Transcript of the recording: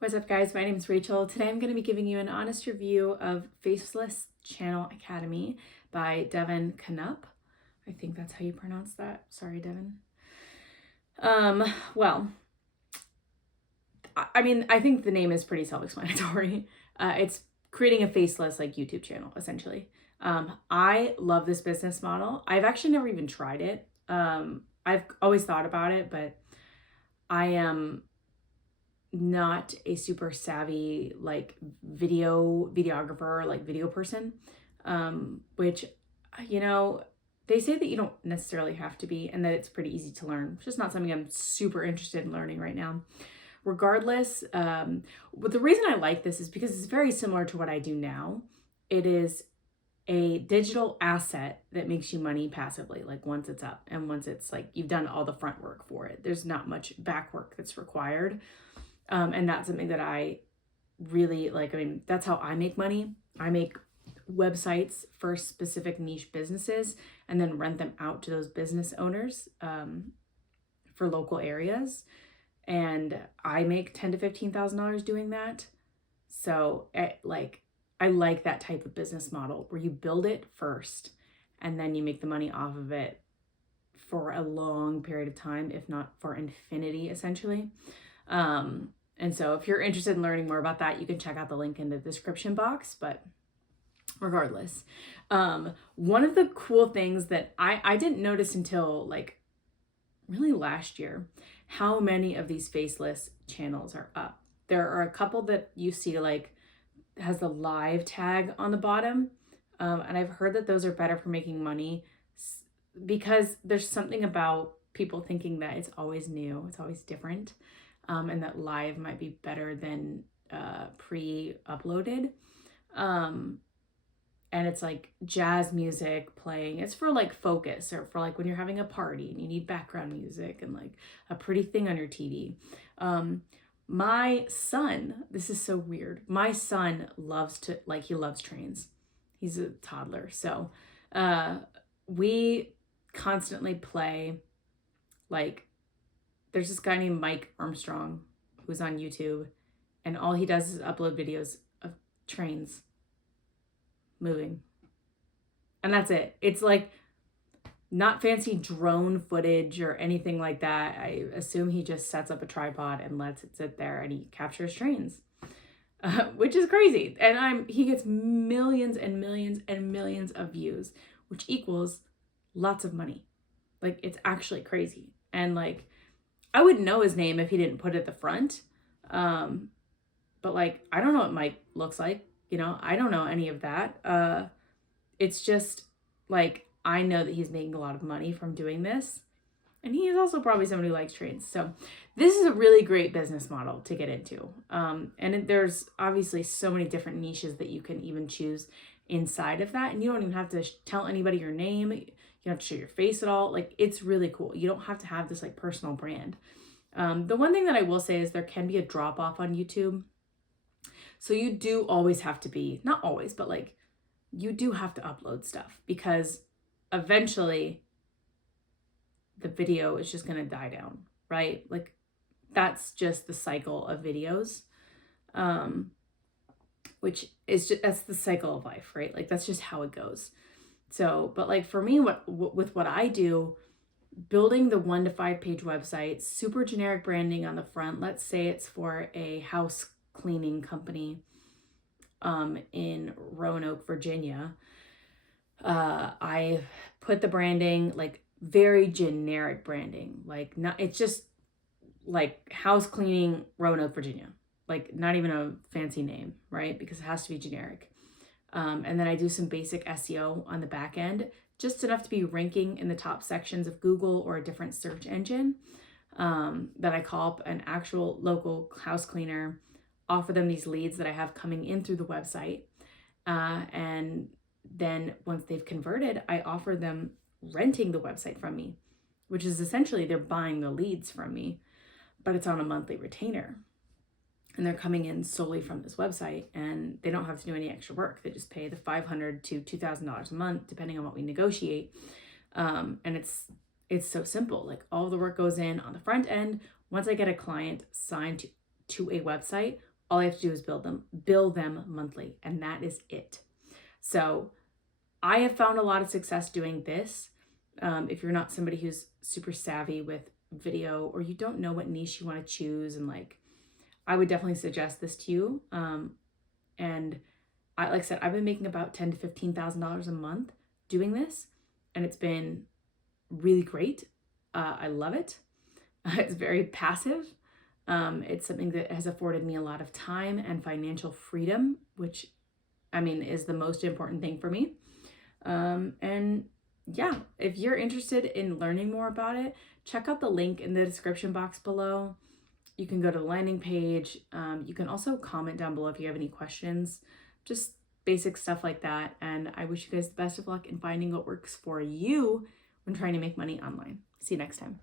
What's up, guys? My name is Rachel. Today I'm going to be giving you an honest review of Faceless Channel Academy by Devon Canup. I think that's how you pronounce that. Sorry, Devon. Well, I think the name is pretty self-explanatory. It's creating a faceless YouTube channel, essentially. I love this business model. I've actually never even tried it. I've always thought about it, but I am not a super savvy videographer, video person, which, they say that you don't necessarily have to be and that it's pretty easy to learn. It's just not something I'm super interested in learning right now. Regardless, but the reason I like this is because it's very similar to what I do now. It is a digital asset that makes you money passively, once it's up and once it's you've done all the front work for it. There's not much back work that's required. And that's something that I really like. That's how I make money. I make websites for specific niche businesses and then rent them out to those business owners for local areas. And I make $10,000 to $15,000 doing that. So I like that type of business model where you build it first and then you make the money off of it for a long period of time, if not for infinity, essentially. And so if you're interested in learning more about that, you can check out the link in the description box. But regardless, one of the cool things that I didn't notice until really last year, how many of these faceless channels are up. There are a couple that you see has the live tag on the bottom. And I've heard that those are better for making money because there's something about people thinking that it's always new, it's always different. And that live might be better than pre-uploaded. And it's jazz music playing. It's for focus or for when you're having a party and you need background music and a pretty thing on your TV. My son, this is so weird. My son loves he loves trains. He's a toddler. So we constantly play there's this guy named Mike Armstrong who's on YouTube, and all he does is upload videos of trains moving. And that's it. It's not fancy drone footage or anything like that. I assume he just sets up a tripod and lets it sit there and he captures trains, which is crazy. And he gets millions and millions and millions of views, which equals lots of money. It's actually crazy. And I wouldn't know his name if he didn't put it at the front. But I don't know what Mike looks like. I don't know any of that. It's just I know that he's making a lot of money from doing this. And he is also probably somebody who likes trains. So this is a really great business model to get into. There's obviously so many different niches that you can even choose inside of that. And you don't even have to tell anybody your name. You don't have to show your face at all. It's really cool. You don't have to have this personal brand. The one thing that I will say is there can be a drop off on YouTube. So you do always have to be, not always, but you do have to upload stuff because eventually the video is just going to die down, right? That's just the cycle of videos, which is that's the cycle of life, right? That's just how it goes. So, but for me, with what I do, building the 1 to 5 page website, super generic branding on the front. Let's say it's for a house cleaning company in Roanoke, Virginia. I put the branding very generic branding, it's just house cleaning Roanoke, Virginia, not even a fancy name, right? Because it has to be generic. And then I do some basic SEO on the back end, just enough to be ranking in the top sections of Google or a different search engine. That I call up an actual local house cleaner, offer them these leads that I have coming in through the website. And then once they've converted, I offer them renting the website from me, which is essentially they're buying the leads from me, but it's on a monthly retainer. And they're coming in solely from this website and they don't have to do any extra work. They just pay the $500 to $2,000 a month, depending on what we negotiate. And it's so simple. All the work goes in on the front end. Once I get a client signed to a website, All I have to do is bill them monthly, and that is it. So I have found a lot of success doing this. If you're not somebody who's super savvy with video, or you don't know what niche you want to choose, and like, I would definitely suggest this to you. And like I said, I've been making about $10,000 to $15,000 a month doing this, and it's been really great. I love it. It's very passive. It's something that has afforded me a lot of time and financial freedom, which I mean is the most important thing for me. And yeah, if you're interested in learning more about it, check out the link in the description box below. You can go to the landing page. You can also comment down below if you have any questions, just basic stuff like that. And I wish you guys the best of luck in finding what works for you when trying to make money online. See you next time.